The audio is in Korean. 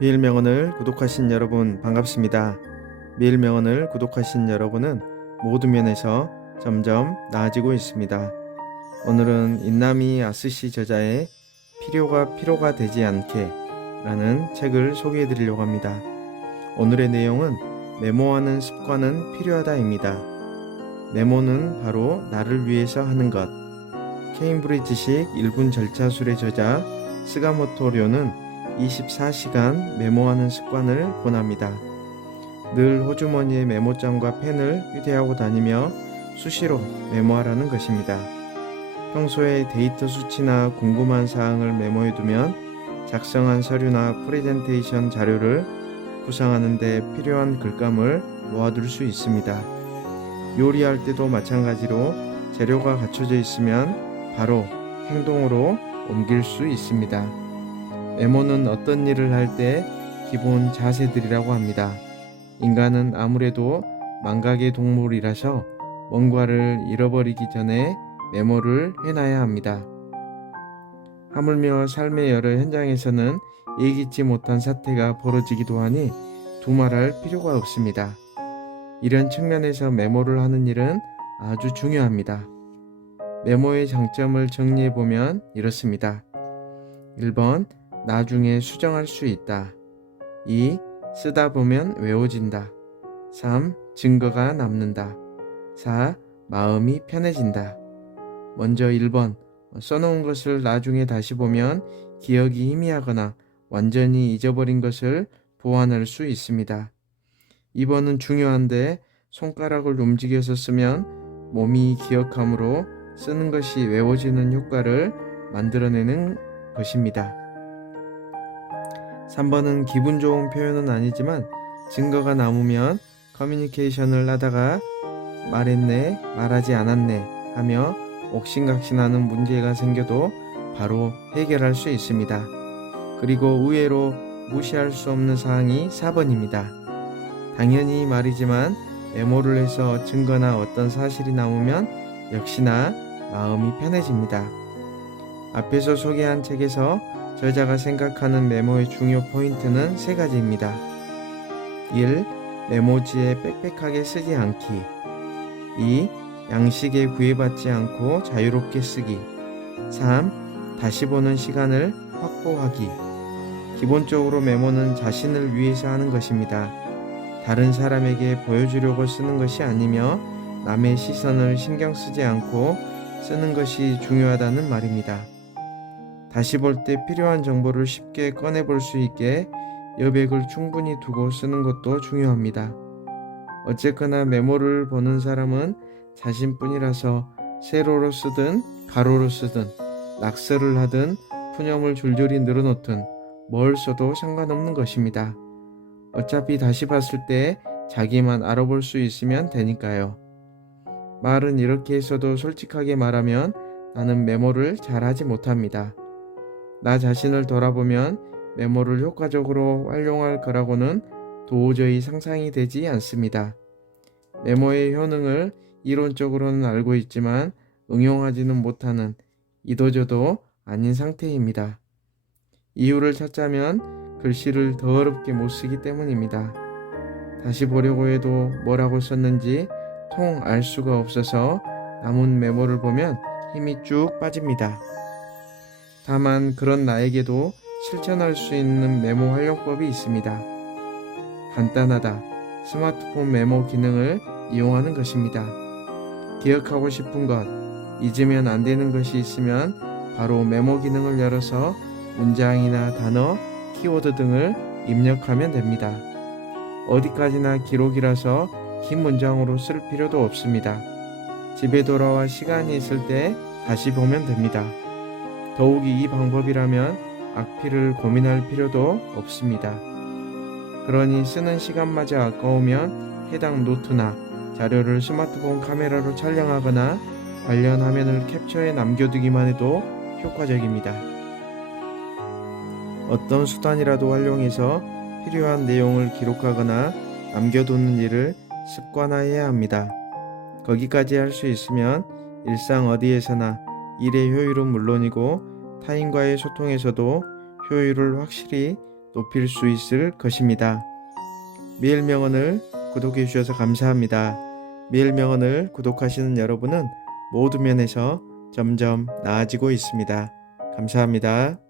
매일명언을 구독하신 여러분 반갑습니다. 매일명언을 구독하신 여러분은 모든 면에서 점점 나아지고 있습니다. 오늘은 인나미 아스시 저자의 필요가 되지 않게 라는 책을 소개해 드리려고 합니다. 오늘의 내용은 메모하는 습관은 필요하다입니다. 메모는 바로 나를 위해서 하는 것. 케임브리지식 1분 절차술의 저자 스가모토 료는 24시간 메모하는 습관을 권합니다. 늘 호주머니에 메모장과 펜을 휴대하고 다니며 수시로 메모하라는 것입니다. 평소에 데이터 수치나 궁금한 사항을 메모해두면 작성한 서류나 프레젠테이션 자료를 구상하는 데 필요한 글감을 모아둘 수 있습니다. 요리할 때도 마찬가지로 재료가 갖춰져 있으면 바로 행동으로 옮길 수 있습니다. 메모는 어떤 일을 할 때 기본 자세들이라고 합니다. 인간은 아무래도 망각의 동물이라서 뭔가를 잃어버리기 전에 메모를 해놔야 합니다. 하물며 삶의 여러 현장에서는 예기치 못한 사태가 벌어지기도 하니 두말할 필요가 없습니다. 이런 측면에서 메모를 하는 일은 아주 중요합니다. 메모의 장점을 정리해보면 이렇습니다. 1번 나중에 수정할 수 있다. 2. 쓰다 보면 외워진다. 3. 증거가 남는다. 4. 마음이 편해진다. 먼저 1번 써놓은 것을 나중에 다시 보면 기억이 희미하거나 완전히 잊어버린 것을 보완할 수 있습니다. 2번은 중요한데 손가락을 움직여서 쓰면 몸이 기억함으로 쓰는 것이 외워지는 효과를 만들어내는 것입니다. 3번은 기분 좋은 표현은 아니지만 증거가 남으면 커뮤니케이션을 하다가 말했네, 말하지 않았네 하며 옥신각신하는 문제가 생겨도 바로 해결할 수 있습니다. 그리고 의외로 무시할 수 없는 사항이 4번입니다. 당연히 말이지만 메모를 해서 증거나 어떤 사실이 나오면 역시나 마음이 편해집니다. 앞에서 소개한 책에서 저자가 생각하는 메모의 중요 포인트는 3가지입니다. 1. 메모지에 빽빽하게 쓰지 않기. 2. 양식에 구애받지 않고 자유롭게 쓰기. 3. 다시 보는 시간을 확보하기. 기본적으로 메모는 자신을 위해서 하는 것입니다. 다른 사람에게 보여주려고 쓰는 것이 아니며 남의 시선을 신경 쓰지 않고 쓰는 것이 중요하다는 말입니다. 다시 볼 때 필요한 정보를 쉽게 꺼내볼 수 있게 여백을 충분히 두고 쓰는 것도 중요합니다. 어쨌거나 메모를 보는 사람은 자신뿐이라서 세로로 쓰든 가로로 쓰든 낙서를 하든 푸념을 줄줄이 늘어놓든 뭘 써도 상관없는 것입니다. 어차피 다시 봤을 때 자기만 알아볼 수 있으면 되니까요. 말은 이렇게 해서도 솔직하게 말하면 나는 메모를 잘하지 못합니다. 나 자신을 돌아보면 메모를 효과적으로 활용할 거라고는 도저히 상상이 되지 않습니다. 메모의 효능을 이론적으로는 알고 있지만 응용하지는 못하는 이도저도 아닌 상태입니다. 이유를 찾자면 글씨를 더 어렵게 못 쓰기 때문입니다. 다시 보려고 해도 뭐라고 썼는지 통 알 수가 없어서 남은 메모를 보면 힘이 쭉 빠집니다. 다만 그런 나에게도 실천할 수 있는 메모 활용법이 있습니다. 간단하다. 스마트폰 메모 기능을 이용하는 것입니다. 기억하고 싶은 것, 잊으면 안 되는 것이 있으면 바로 메모 기능을 열어서 문장이나 단어, 키워드 등을 입력하면 됩니다. 어디까지나 기록이라서 긴 문장으로 쓸 필요도 없습니다. 집에 돌아와 시간이 있을 때 다시 보면 됩니다. 더욱이 이 방법이라면 악필을 고민할 필요도 없습니다. 그러니 쓰는 시간마저 아까우면 해당 노트나 자료를 스마트폰 카메라로 촬영하거나 관련 화면을 캡처해 남겨두기만 해도 효과적입니다. 어떤 수단이라도 활용해서 필요한 내용을 기록하거나 남겨두는 일을 습관화해야 합니다. 거기까지 할 수 있으면 일상 어디에서나 일의 효율은 물론이고 타인과의 소통에서도 효율을 확실히 높일 수 있을 것입니다. 매일명언을 구독해 주셔서 감사합니다. 매일명언을 구독하시는 여러분은 모든 면에서 점점 나아지고 있습니다. 감사합니다.